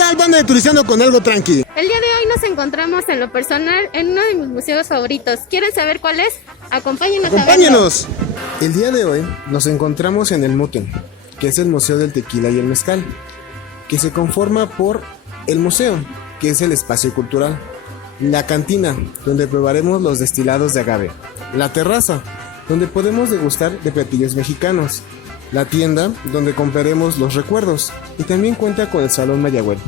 tal, banda de Turisteando con algo tranqui? El día de hoy nos encontramos en lo personal en uno de mis museos favoritos. ¿Quieren saber cuál es? Acompáñenos. ¡Acompáñenos! El día de hoy nos encontramos en el MUTEN, que es el Museo del Tequila y el Mezcal, que se conforma por el museo, que es el espacio cultural, la cantina, donde probaremos los destilados de agave, la terraza, donde podemos degustar de platillos mexicanos, la tienda, donde compraremos los recuerdos, y también cuenta con el Salón Mayagüel,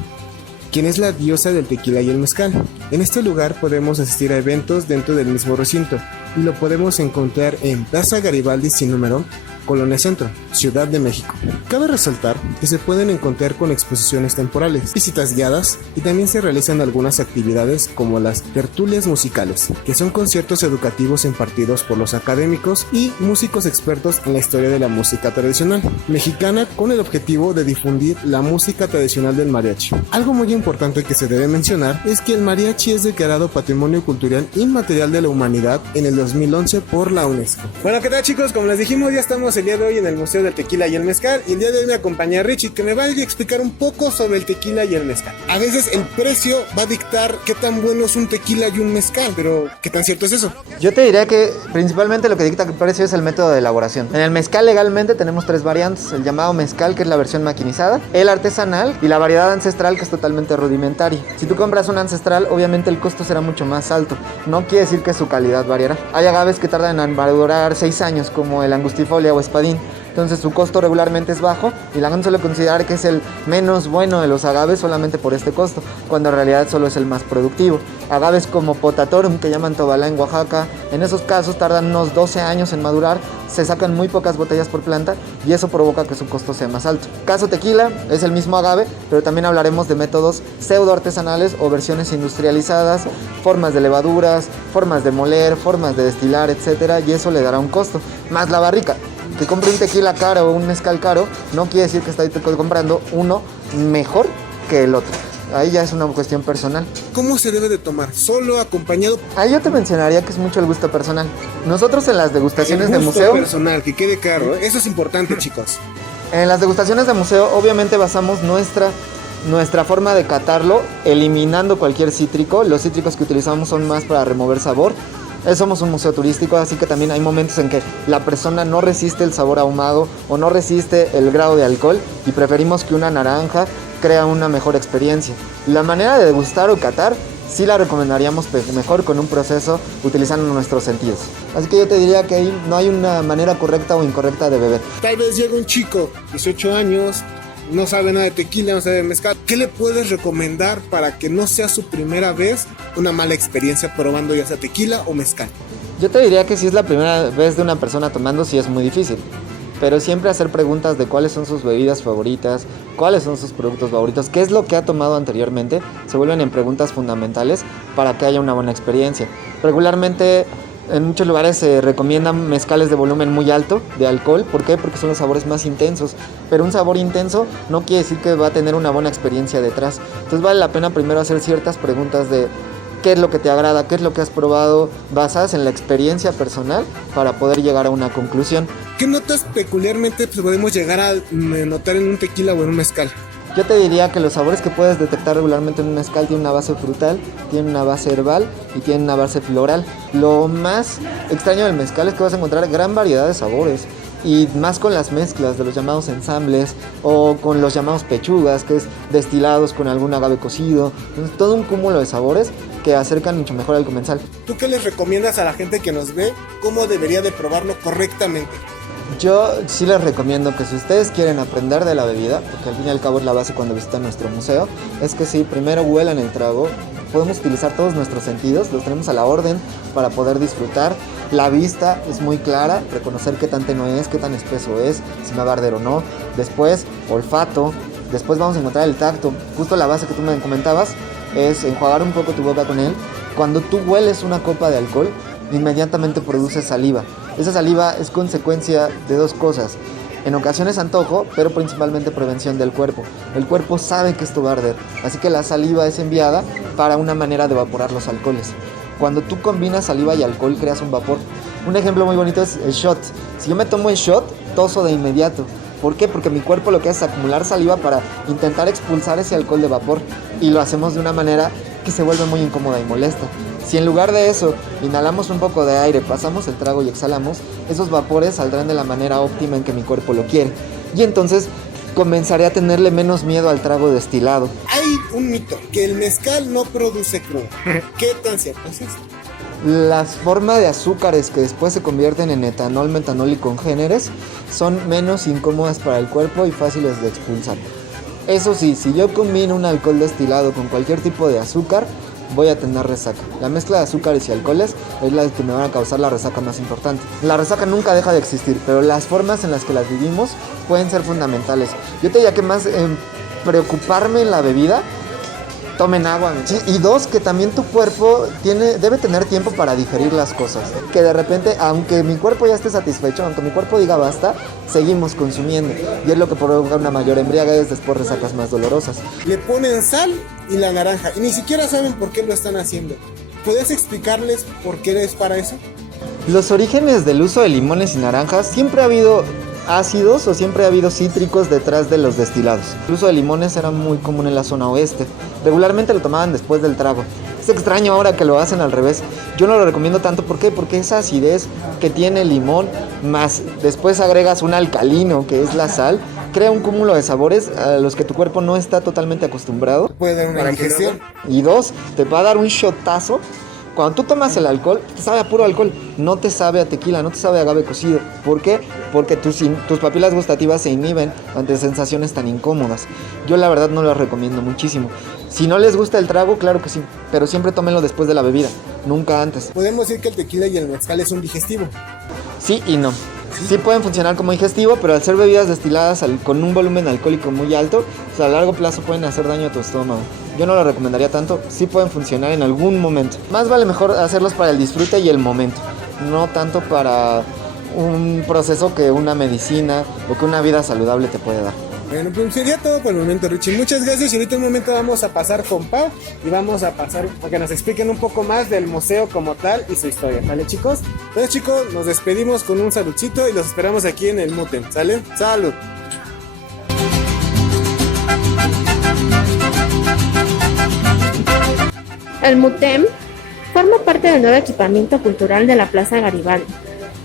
quien es la diosa del tequila y el mezcal. En este lugar podemos asistir a eventos dentro del mismo recinto, y lo podemos encontrar en Plaza Garibaldi sin número, Colonia Centro, Ciudad de México. Cabe resaltar que se pueden encontrar con exposiciones temporales, visitas guiadas y también se realizan algunas actividades como las tertulias musicales, que son conciertos educativos impartidos por los académicos y músicos expertos en la historia de la música tradicional mexicana con el objetivo de difundir la música tradicional del mariachi. Algo muy importante que se debe mencionar es que el mariachi es declarado Patrimonio Cultural Inmaterial de la Humanidad en el 2011 por la UNESCO. Bueno, ¿qué tal, chicos? Como les dijimos, ya estamos el día de hoy en el Museo del Tequila y el Mezcal, y el día de hoy me acompaña Richie, que me va a ir a explicar un poco sobre el tequila y el mezcal. A veces el precio va a dictar qué tan bueno es un tequila y un mezcal, pero ¿qué tan cierto es eso? Yo te diría que principalmente lo que dicta el precio es el método de elaboración. En el mezcal legalmente tenemos 3 variantes: el llamado mezcal, que es la versión maquinizada, el artesanal y la variedad ancestral, que es totalmente rudimentaria. Si tú compras un ancestral, obviamente el costo será mucho más alto. No quiere decir que su calidad variará. Hay agaves que tardan en madurar 6 años, como el angustifolia o espadín. Entonces su costo regularmente es bajo y la gente suele considerar que es el menos bueno de los agaves solamente por este costo, cuando en realidad solo es el más productivo. Agaves como Potatorum, que llaman Tobalá en Oaxaca, en esos casos tardan unos 12 años en madurar, se sacan muy pocas botellas por planta y eso provoca que su costo sea más alto. Caso tequila, es el mismo agave, pero también hablaremos de métodos pseudo artesanales o versiones industrializadas, formas de levaduras, formas de moler, formas de destilar, etcétera, y eso le dará un costo, más la barrica. Que compre un tequila caro o un mezcal caro no quiere decir que está comprando uno mejor que el otro. Ahí ya es una cuestión personal. ¿Cómo se debe de tomar? ¿Solo, acompañado? Ahí yo te mencionaría que es mucho el gusto personal. Nosotros en las degustaciones de museo... El gusto personal, que quede claro, ¿eh? Eso es importante, chicos. En las degustaciones de museo obviamente basamos nuestra forma de catarlo eliminando cualquier cítrico. Los cítricos que utilizamos son más para remover sabor. Somos un museo turístico, así que también hay momentos en que la persona no resiste el sabor ahumado o no resiste el grado de alcohol y preferimos que una naranja crea una mejor experiencia. La manera de degustar o catar sí la recomendaríamos mejor con un proceso utilizando nuestros sentidos. Así que yo te diría que ahí no hay una manera correcta o incorrecta de beber. Tal vez llega un chico, 18 años, no sabe nada de tequila, no sabe de mezcal. ¿Qué le puedes recomendar para que no sea su primera vez una mala experiencia probando ya sea tequila o mezcal? Yo te diría que si es la primera vez de una persona tomando, sí es muy difícil. Pero siempre hacer preguntas de cuáles son sus bebidas favoritas, cuáles son sus productos favoritos, qué es lo que ha tomado anteriormente, se vuelven en preguntas fundamentales para que haya una buena experiencia. Regularmente en muchos lugares se recomiendan mezcales de volumen muy alto de alcohol. ¿Por qué? Porque son los sabores más intensos. Pero un sabor intenso no quiere decir que va a tener una buena experiencia detrás. Entonces vale la pena primero hacer ciertas preguntas de qué es lo que te agrada, qué es lo que has probado, basadas en la experiencia personal para poder llegar a una conclusión. ¿Qué notas peculiarmente podemos llegar a notar en un tequila o en un mezcal? Yo te diría que los sabores que puedes detectar regularmente en un mezcal tienen una base frutal, tienen una base herbal y tienen una base floral. Lo más extraño del mezcal es que vas a encontrar gran variedad de sabores, y más con las mezclas de los llamados ensambles o con los llamados pechugas, que es destilados con algún agave cocido. Entonces, todo un cúmulo de sabores que acercan mucho mejor al comensal. ¿Tú qué les recomiendas a la gente que nos ve? ¿Cómo debería de probarlo correctamente? Yo sí les recomiendo que si ustedes quieren aprender de la bebida, porque al fin y al cabo es la base cuando visitan nuestro museo, es que sí, primero huelan el trago. Podemos utilizar todos nuestros sentidos, los tenemos a la orden para poder disfrutar. La vista es muy clara, reconocer qué tan tenue es, qué tan espeso es, si me va a arder o no. Después, olfato. Después vamos a encontrar el tacto. Justo la base que tú me comentabas es enjuagar un poco tu boca con él. Cuando tú hueles una copa de alcohol, inmediatamente produces saliva. Esa saliva es consecuencia de 2 cosas. En ocasiones antojo, pero principalmente prevención del cuerpo. El cuerpo sabe que esto va a arder, así que la saliva es enviada para una manera de evaporar los alcoholes. Cuando tú combinas saliva y alcohol, creas un vapor. Un ejemplo muy bonito es el shot. Si yo me tomo el shot, toso de inmediato. ¿Por qué? Porque mi cuerpo lo que hace es acumular saliva para intentar expulsar ese alcohol de vapor, y lo hacemos de una manera que se vuelve muy incómoda y molesta. Si en lugar de eso inhalamos un poco de aire, pasamos el trago y exhalamos, esos vapores saldrán de la manera óptima en que mi cuerpo lo quiere. Y entonces comenzaré a tenerle menos miedo al trago destilado. Hay un mito, que el mezcal no produce crudo. ¿Qué tan cierto es esto? Las formas de azúcares que después se convierten en etanol, metanol y congéneres son menos incómodas para el cuerpo y fáciles de expulsar. Eso sí, si yo combino un alcohol destilado con cualquier tipo de azúcar, voy a tener resaca. La mezcla de azúcares y alcoholes es la que me van a causar la resaca más importante. La resaca nunca deja de existir, pero las formas en las que las vivimos pueden ser fundamentales. Yo te diría que más preocuparme en la bebida, tomen agua. Sí, y dos, que también tu cuerpo debe tener tiempo para digerir las cosas. Que de repente, aunque mi cuerpo ya esté satisfecho, aunque mi cuerpo diga basta, seguimos consumiendo. Y es lo que provoca una mayor embriaguez, después resacas más dolorosas. Le ponen sal y la naranja y ni siquiera saben por qué lo están haciendo. ¿Puedes explicarles por qué es para eso? Los orígenes del uso de limones y naranjas, siempre ha habido ácidos o siempre ha habido cítricos detrás de los destilados. El uso de limones era muy común en la zona oeste. Regularmente lo tomaban después del trago. Es extraño ahora que lo hacen al revés. Yo no lo recomiendo tanto. ¿Por qué? Porque esa acidez que tiene el limón, más después agregas un alcalino que es la sal, crea un cúmulo de sabores a los que tu cuerpo no está totalmente acostumbrado. Puede dar una indigestión. Y dos, te va a dar un shotazo. Cuando tú tomas el alcohol, te sabe a puro alcohol, no te sabe a tequila, no te sabe a agave cocido. ¿Por qué? Porque tus papilas gustativas se inhiben ante sensaciones tan incómodas. Yo la verdad no las recomiendo muchísimo. Si no les gusta el trago, claro que sí, pero siempre tómenlo después de la bebida, nunca antes. Podemos decir que el tequila y el mezcal es un digestivo. Sí y no. Sí pueden funcionar como digestivo, pero al ser bebidas destiladas con un volumen alcohólico muy alto, pues a largo plazo pueden hacer daño a tu estómago. Yo no lo recomendaría tanto, sí pueden funcionar en algún momento. Más vale mejor hacerlos para el disfrute y el momento, no tanto para un proceso que una medicina o que una vida saludable te puede dar. Bueno, pues sería todo por el momento, Richie. Muchas gracias. Y ahorita en un momento vamos a pasar con Pau y vamos a pasar para que nos expliquen un poco más del museo como tal y su historia, ¿vale, chicos? Entonces, chicos, nos despedimos con un saludcito y los esperamos aquí en el Mutem, ¿sale? ¡Salud! El Mutem forma parte del nuevo equipamiento cultural de la Plaza Garibaldi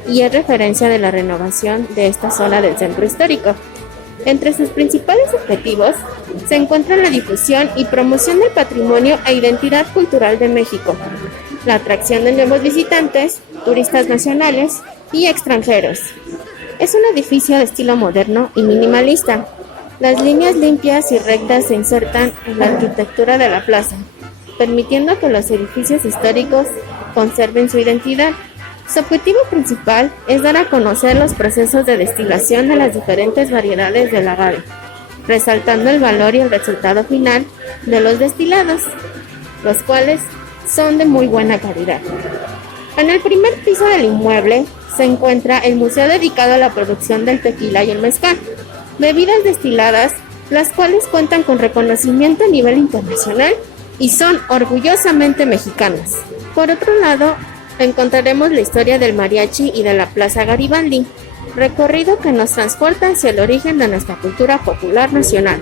y es referencia de la renovación de esta zona del centro histórico. Entre sus principales objetivos se encuentra la difusión y promoción del patrimonio e identidad cultural de México, la atracción de nuevos visitantes, turistas nacionales y extranjeros. Es un edificio de estilo moderno y minimalista. Las líneas limpias y rectas se insertan en la arquitectura de la plaza, permitiendo que los edificios históricos conserven su identidad. Su objetivo principal es dar a conocer los procesos de destilación de las diferentes variedades del agave, resaltando el valor y el resultado final de los destilados, los cuales son de muy buena calidad. En el primer piso del inmueble se encuentra el museo dedicado a la producción del tequila y el mezcal, bebidas destiladas, las cuales cuentan con reconocimiento a nivel internacional y son orgullosamente mexicanas. Por otro lado, encontraremos la historia del mariachi y de la Plaza Garibaldi, recorrido que nos transporta hacia el origen de nuestra cultura popular nacional.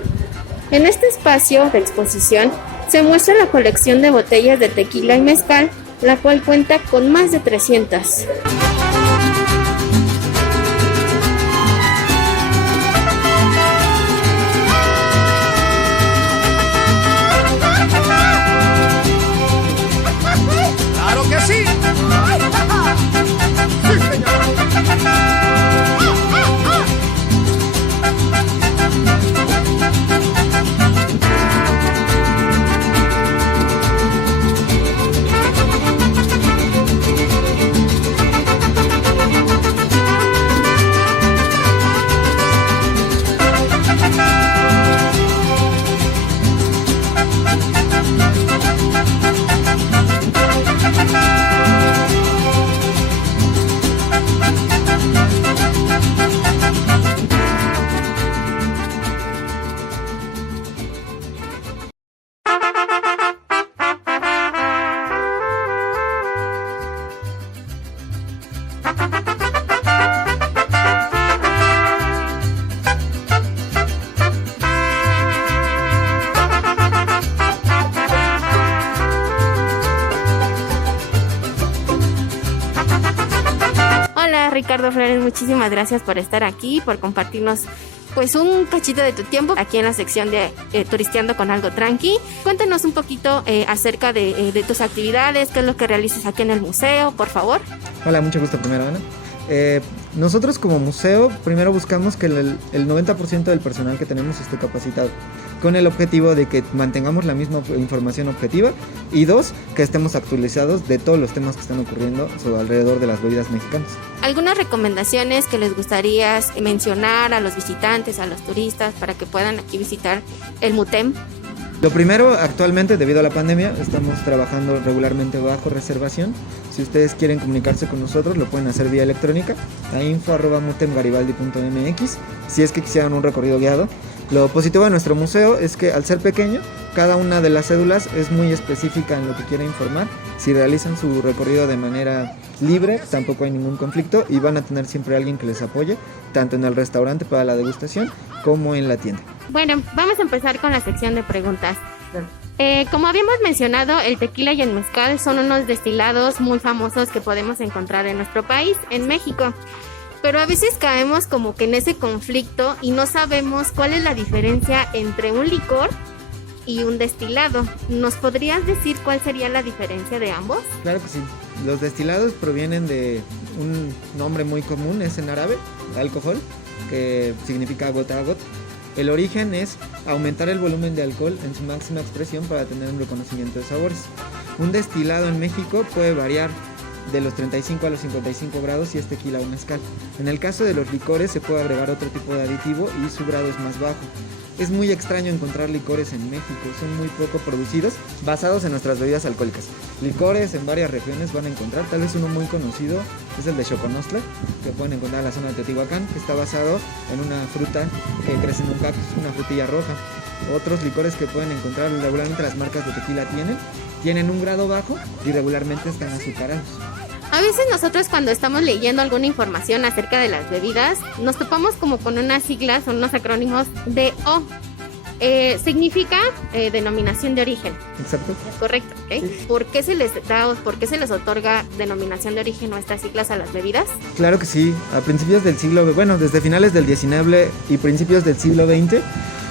En este espacio de exposición se muestra la colección de botellas de tequila y mezcal, la cual cuenta con más de 300. ¡Claro que sí! ¡Sí, señor! Ricardo Flores, muchísimas gracias por estar aquí, por compartirnos pues un cachito de tu tiempo aquí en la sección de Turisteando con Algo Tranqui. Cuéntanos un poquito acerca de tus actividades, qué es lo que realizas aquí en el museo, por favor. Hola, mucho gusto primero, Ana. Nosotros como museo primero buscamos que el 90% del personal que tenemos esté capacitado, con el objetivo de que mantengamos la misma información objetiva y dos, que estemos actualizados de todos los temas que están ocurriendo alrededor de las bebidas mexicanas. ¿Algunas recomendaciones que les gustaría mencionar a los visitantes, a los turistas, para que puedan aquí visitar el MUTEM? Lo primero, actualmente debido a la pandemia estamos trabajando regularmente bajo reservación. Si ustedes quieren comunicarse con nosotros lo pueden hacer vía electrónica a info@mutemgaribaldi.mx si es que quisieran un recorrido guiado. Lo positivo de nuestro museo es que al ser pequeño, cada una de las cédulas es muy específica en lo que quiere informar. Si realizan su recorrido de manera libre, tampoco hay ningún conflicto y van a tener siempre alguien que les apoye, tanto en el restaurante para la degustación como en la tienda. Bueno, vamos a empezar con la sección de preguntas. Como habíamos mencionado, el tequila y el mezcal son unos destilados muy famosos que podemos encontrar en nuestro país, en México. Pero a veces caemos como que en ese conflicto y no sabemos cuál es la diferencia entre un licor y un destilado. ¿Nos podrías decir cuál sería la diferencia de ambos? Claro que sí. Los destilados provienen de un nombre muy común, es en árabe, alcohol, que significa gota a gota. El origen es aumentar el volumen de alcohol en su máxima expresión para tener un reconocimiento de sabores. Un destilado en México puede variar de los 35 a los 55 grados si es tequila o mezcal. En el caso de los licores se puede agregar otro tipo de aditivo y su grado es más bajo. Es muy extraño encontrar licores en México, son muy poco producidos, basados en nuestras bebidas alcohólicas. Licores en varias regiones van a encontrar, tal vez uno muy conocido es el de Xoconostla, que pueden encontrar en la zona de Teotihuacán, que está basado en una fruta que crece en un cactus, una frutilla roja. Otros licores que pueden encontrar, regularmente las marcas de tequila tienen un grado bajo y regularmente están azucarados. A veces nosotros cuando estamos leyendo alguna información acerca de las bebidas, nos topamos como con unas siglas o unos acrónimos de DO. Significa denominación de origen. Exacto. Correcto, ¿ok? Sí. ¿Por qué se les da o por qué se les otorga denominación de origen o estas siglas a las bebidas? Claro que sí. A principios del desde finales del XIX y principios del siglo XX,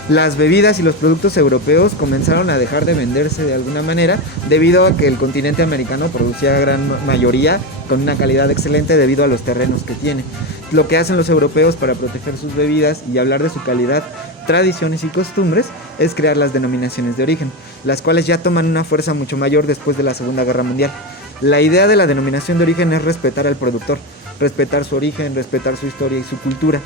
las bebidas y los productos europeos comenzaron a dejar de venderse de alguna manera debido a que el continente americano producía gran mayoría con una calidad excelente debido a los terrenos que tiene. Lo que hacen los europeos para proteger sus bebidas y hablar de su calidad, tradiciones y costumbres es crear las denominaciones de origen, las cuales ya toman una fuerza mucho mayor después de la Segunda Guerra Mundial. La idea de la denominación de origen es respetar al productor, respetar su origen, respetar su historia y su cultura.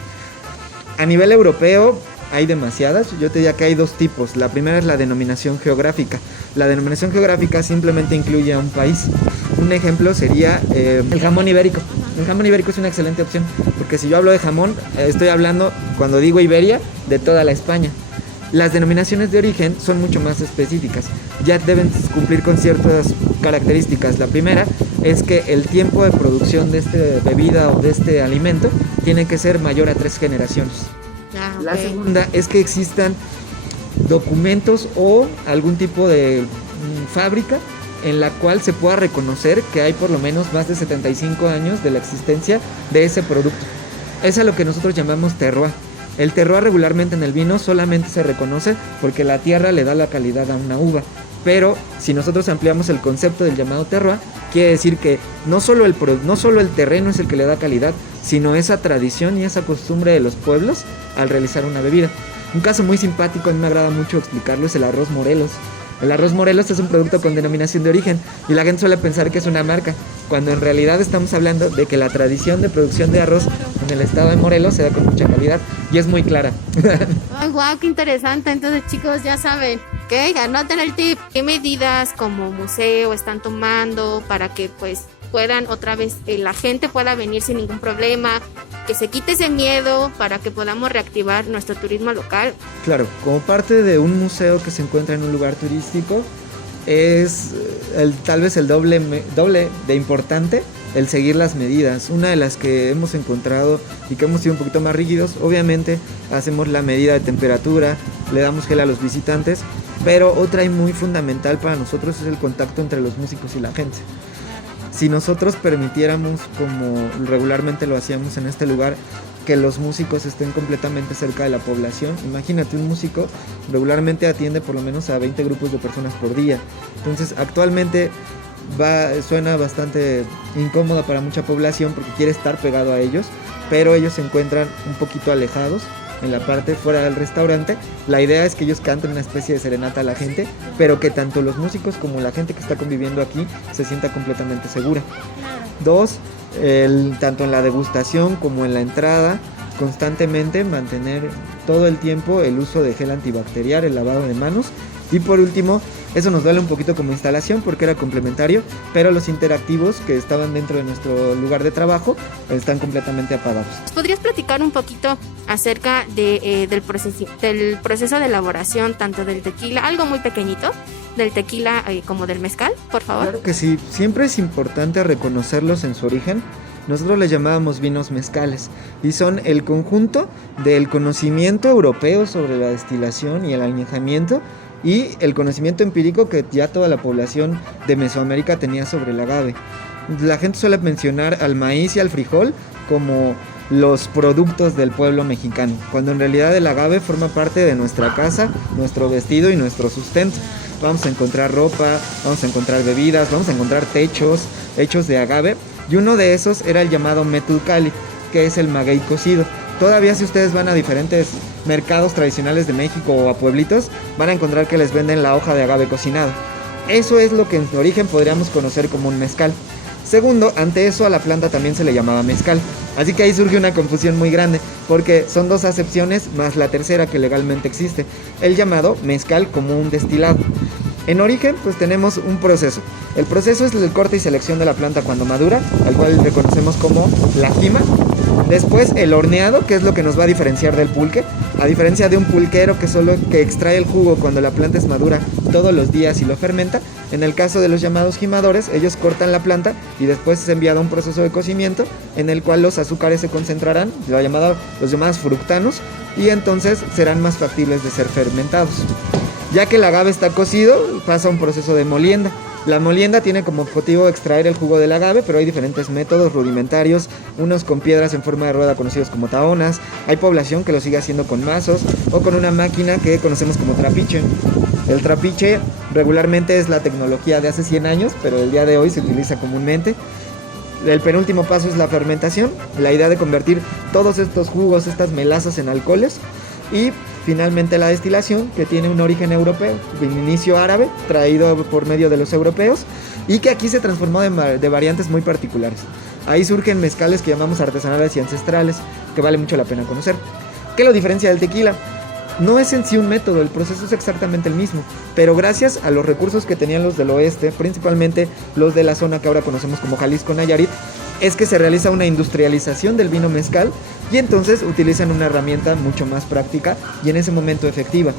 A nivel europeo hay demasiadas, yo te diría que hay dos tipos. La primera es la denominación geográfica. La denominación geográfica simplemente incluye a un país. Un ejemplo sería el jamón ibérico. El jamón ibérico es una excelente opción, porque si yo hablo de jamón, estoy hablando, cuando digo Iberia, de toda la España. Las denominaciones de origen son mucho más específicas, ya deben cumplir con ciertas características. La primera es que el tiempo de producción de esta bebida o de este alimento tiene que ser mayor a 3 generaciones. Okay. La segunda es que existan documentos o algún tipo de fábrica en la cual se pueda reconocer que hay por lo menos más de 75 años de la existencia de ese producto. Es a lo que nosotros llamamos terroir. El terroir regularmente en el vino solamente se reconoce porque la tierra le da la calidad a una uva. Pero si nosotros ampliamos el concepto del llamado terroir, quiere decir que no solo el terreno es el que le da calidad, sino esa tradición y esa costumbre de los pueblos al realizar una bebida. Un caso muy simpático, a mí me agrada mucho explicarlo, es el arroz Morelos. El arroz Morelos es un producto con denominación de origen y la gente suele pensar que es una marca, cuando en realidad estamos hablando de que la tradición de producción de arroz en el estado de Morelos se da con mucha calidad y es muy clara. Ay, wow, qué interesante. Entonces, chicos, ya saben, ¿ok? Anoten el tip. ¿Qué medidas como museo están tomando para que pues puedan otra vez la gente pueda venir sin ningún problema, que se quite ese miedo para que podamos reactivar nuestro turismo local? Claro, como parte de un museo que se encuentra en un lugar turístico, es tal vez el doble de importante el seguir las medidas. Una de las que hemos encontrado y que hemos sido un poquito más rígidos, obviamente hacemos la medida de temperatura, le damos gel a los visitantes, pero otra y muy fundamental para nosotros es el contacto entre los músicos y la gente. si nosotros permitiéramos, como regularmente lo hacíamos en este lugar, que los músicos estén completamente cerca de la población. Imagínate, un músico regularmente atiende por lo menos a 20 grupos de personas por día. Entonces actualmente suena bastante incómoda para mucha población porque quiere estar pegado a ellos, pero ellos se encuentran un poquito alejados en la parte fuera del restaurante. La idea es que ellos canten una especie de serenata a la gente, pero que tanto los músicos como la gente que está conviviendo aquí se sienta completamente segura. Dos, tanto en la degustación como en la entrada, constantemente mantener todo el tiempo el uso de gel antibacterial, el lavado de manos. Y por último, eso nos duele un poquito como instalación porque era complementario, pero los interactivos que estaban dentro de nuestro lugar de trabajo están completamente apagados. ¿Podrías platicar un poquito acerca del proceso de elaboración tanto del tequila, algo muy pequeñito, del tequila como del mezcal, por favor? Claro que sí, siempre es importante reconocerlos en su origen. Nosotros les llamábamos vinos mezcales y son el conjunto del conocimiento europeo sobre la destilación y el añejamiento y el conocimiento empírico que ya toda la población de Mesoamérica tenía sobre el agave. La gente suele mencionar al maíz y al frijol como los productos del pueblo mexicano, cuando en realidad el agave forma parte de nuestra casa, nuestro vestido y nuestro sustento. Vamos a encontrar ropa, vamos a encontrar bebidas, vamos a encontrar techos hechos de agave, y uno de esos era el llamado metucali, que es el maguey cocido. Todavía si ustedes van a diferentes mercados tradicionales de México o a pueblitos, van a encontrar que les venden la hoja de agave cocinado. Eso es lo que en su origen podríamos conocer como un mezcal. Segundo, ante eso a la planta también se le llamaba mezcal. Así que ahí surge una confusión muy grande, porque son dos acepciones más la tercera que legalmente existe, el llamado mezcal como un destilado. En origen, pues tenemos un proceso. El proceso es el corte y selección de la planta cuando madura, al cual reconocemos como la jima. Después el horneado, que es lo que nos va a diferenciar del pulque, a diferencia de un pulquero que extrae el jugo cuando la planta es madura todos los días y lo fermenta. En el caso de los llamados jimadores, ellos cortan la planta y después es enviado a un proceso de cocimiento en el cual los azúcares se concentrarán, los llamados fructanos, y entonces serán más factibles de ser fermentados. Ya que el agave está cocido, pasa a un proceso de molienda. La molienda tiene como objetivo extraer el jugo del agave, pero hay diferentes métodos rudimentarios, unos con piedras en forma de rueda conocidos como tahonas, hay población que lo sigue haciendo con mazos o con una máquina que conocemos como trapiche. El trapiche regularmente es la tecnología de hace 100 años, pero el día de hoy se utiliza comúnmente. El penúltimo paso es la fermentación, la idea de convertir todos estos jugos, estas melazas en alcoholes, y finalmente la destilación, que tiene un origen europeo, de inicio árabe, traído por medio de los europeos, y que aquí se transformó de variantes muy particulares. Ahí surgen mezcales que llamamos artesanales y ancestrales, que vale mucho la pena conocer. ¿Qué lo diferencia del tequila? No es en sí un método, el proceso es exactamente el mismo, pero gracias a los recursos que tenían los del oeste, principalmente los de la zona que ahora conocemos como Jalisco Nayarit, es que se realiza una industrialización del vino mezcal y entonces utilizan una herramienta mucho más práctica y en ese momento efectiva.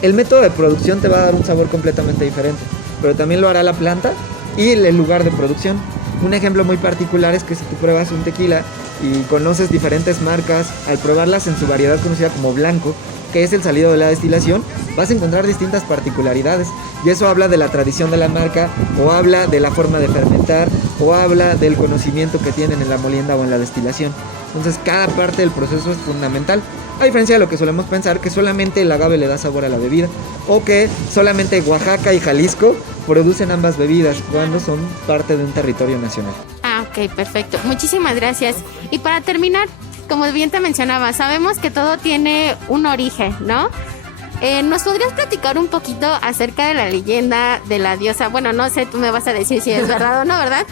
El método de producción te va a dar un sabor completamente diferente, pero también lo hará la planta y el lugar de producción. Un ejemplo muy particular es que si tú pruebas un tequila y conoces diferentes marcas, al probarlas en su variedad conocida como blanco, que es el salido de la destilación, vas a encontrar distintas particularidades, y eso habla de la tradición de la marca, o habla de la forma de fermentar, o habla del conocimiento que tienen en la molienda o en la destilación. Entonces cada parte del proceso es fundamental, a diferencia de lo que solemos pensar, que solamente el agave le da sabor a la bebida, o que solamente Oaxaca y Jalisco producen ambas bebidas cuando son parte de un territorio nacional. Ok, perfecto. Muchísimas gracias. Y para terminar, como bien te mencionaba, sabemos que todo tiene un origen, ¿no? ¿Nos podrías platicar un poquito acerca de la leyenda de la diosa? Bueno, no sé, tú me vas a decir si es verdad o no, ¿verdad?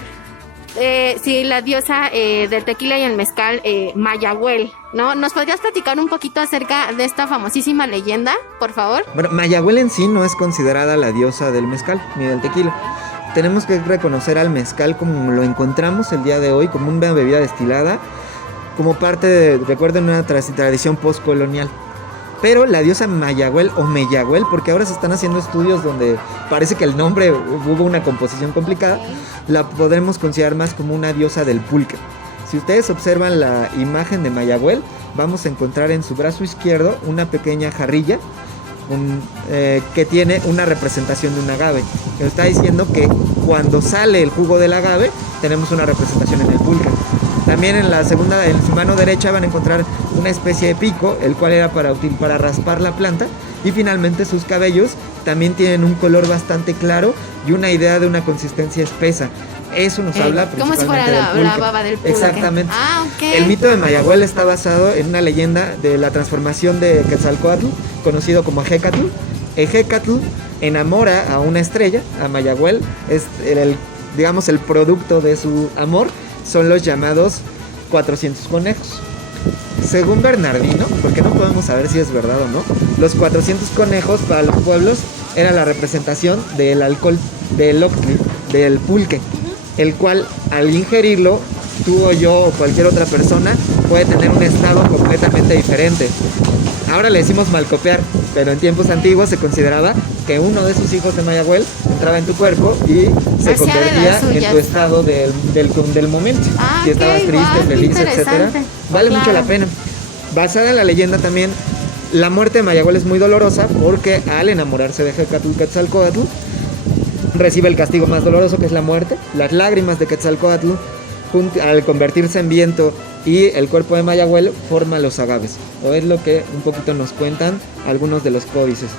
Sí, la diosa del tequila y el mezcal, Mayahuel, ¿no? ¿Nos podrías platicar un poquito acerca de esta famosísima leyenda, por favor? Bueno, Mayahuel en sí no es considerada la diosa del mezcal ni del tequila. Tenemos que reconocer al mezcal como lo encontramos el día de hoy, como una bebida destilada, como parte de, recuerden, una tradición postcolonial. Pero la diosa Mayahuel o Meyahuel, porque ahora se están haciendo estudios donde parece que el nombre hubo una composición complicada, la podremos considerar más como una diosa del pulque. Si ustedes observan la imagen de Mayahuel, vamos a encontrar en su brazo izquierdo una pequeña jarrilla que tiene una representación de un agave. Nos está diciendo que cuando sale el jugo del agave, tenemos una representación en el pulque. También en su mano derecha van a encontrar una especie de pico, el cual era para raspar la planta. Y finalmente sus cabellos también tienen un color bastante claro y una idea de una consistencia espesa. Eso nos habla como si fuera la baba del pulque. Exactamente. Okay. El mito de Mayahuel está basado en una leyenda de la transformación de Quetzalcóatl, conocido como Ejecatl. Ejecatl enamora a una estrella, a Mayahuel, es el producto de su amor son los llamados 400 conejos. Según Bernardino, porque no podemos saber si es verdad o no, los 400 conejos para los pueblos era la representación del alcohol del octli, del pulque, el cual al ingerirlo, tú o yo o cualquier otra persona puede tener un estado completamente diferente. Ahora le decimos malcopear, pero en tiempos antiguos se consideraba que uno de sus hijos de Mayahuel entraba en tu cuerpo y se convertía en tu estado del momento. Si estabas triste, feliz, etcétera. Vale mucho la pena. Basada en la leyenda también, la muerte de Mayahuel es muy dolorosa porque al enamorarse de Quetzalcóatl recibe el castigo más doloroso, que es la muerte. Las lágrimas de Quetzalcóatl, al convertirse en viento, y el cuerpo de Mayahuel forma los agaves, o es lo que un poquito nos cuentan algunos de los códices.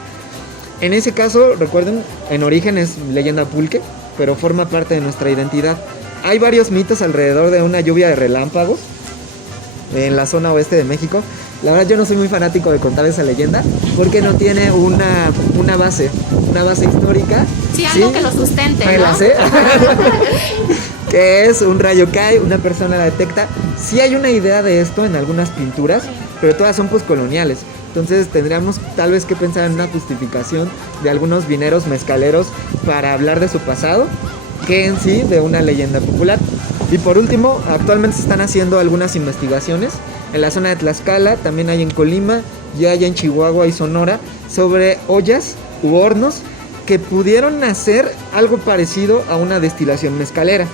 En ese caso, recuerden, en origen es leyenda pulque, pero forma parte de nuestra identidad. Hay varios mitos alrededor de una lluvia de relámpagos en la zona oeste de México. La verdad yo no soy muy fanático de contar esa leyenda porque no tiene una base histórica. Sí, algo que lo sustente, ¿no? La sé. Que es un rayo cae, una persona la detecta. Sí hay una idea de esto en algunas pinturas, pero todas son poscoloniales. Entonces tendríamos tal vez que pensar en una justificación de algunos vineros mezcaleros para hablar de su pasado, que en sí de una leyenda popular. Y por último, actualmente se están haciendo algunas investigaciones en la zona de Tlaxcala, también hay en Colima, ya hay en Chihuahua y Sonora, sobre ollas u hornos que pudieron hacer algo parecido a una destilación mezcalera,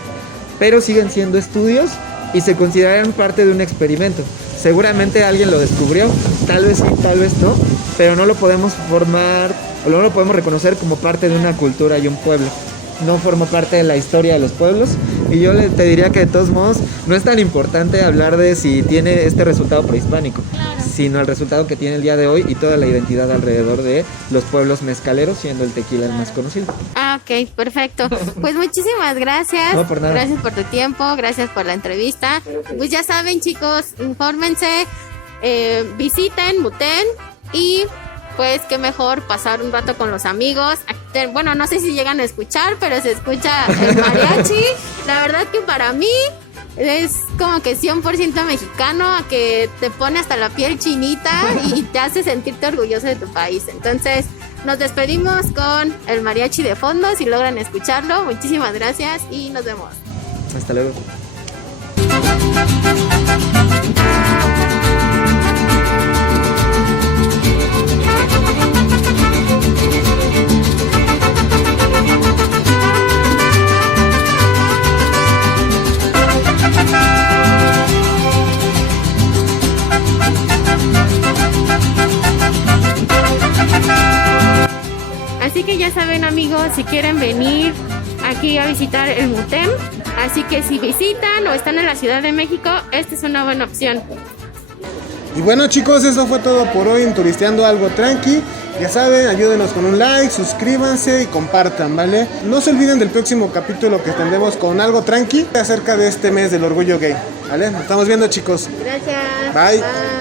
pero siguen siendo estudios y se consideran parte de un experimento. Seguramente alguien lo descubrió, tal vez sí, tal vez no, pero no lo podemos formar o no lo podemos reconocer como parte de una cultura y un pueblo. No forma parte de la historia de los pueblos, y yo te diría que de todos modos no es tan importante hablar de si tiene este resultado prehispánico, sino el resultado que tiene el día de hoy y toda la identidad alrededor de los pueblos mezcaleros, siendo el tequila el más conocido. Ok, perfecto. Pues muchísimas gracias. No, por nada. Gracias por tu tiempo, gracias por la entrevista. Pues ya saben, chicos, infórmense, visiten Mutén y pues qué mejor pasar un rato con los amigos. Bueno, no sé si llegan a escuchar, pero se escucha el mariachi. La verdad que para mí es como que 100% mexicano, que te pone hasta la piel chinita y te hace sentirte orgulloso de tu país. Entonces nos despedimos con el mariachi de fondo, si logran escucharlo. Muchísimas gracias y nos vemos. Hasta luego. Así que ya saben, amigos, si quieren venir aquí a visitar el Mutén, así que si visitan o están en la Ciudad de México, esta es una buena opción. Y bueno, chicos, eso fue todo por hoy en Turisteando Algo Tranqui. Ya saben, ayúdenos con un like, suscríbanse y compartan, ¿vale? No se olviden del próximo capítulo que tendremos con Algo Tranqui acerca de este mes del orgullo gay, ¿vale? Nos estamos viendo, chicos. Gracias. Bye. Bye.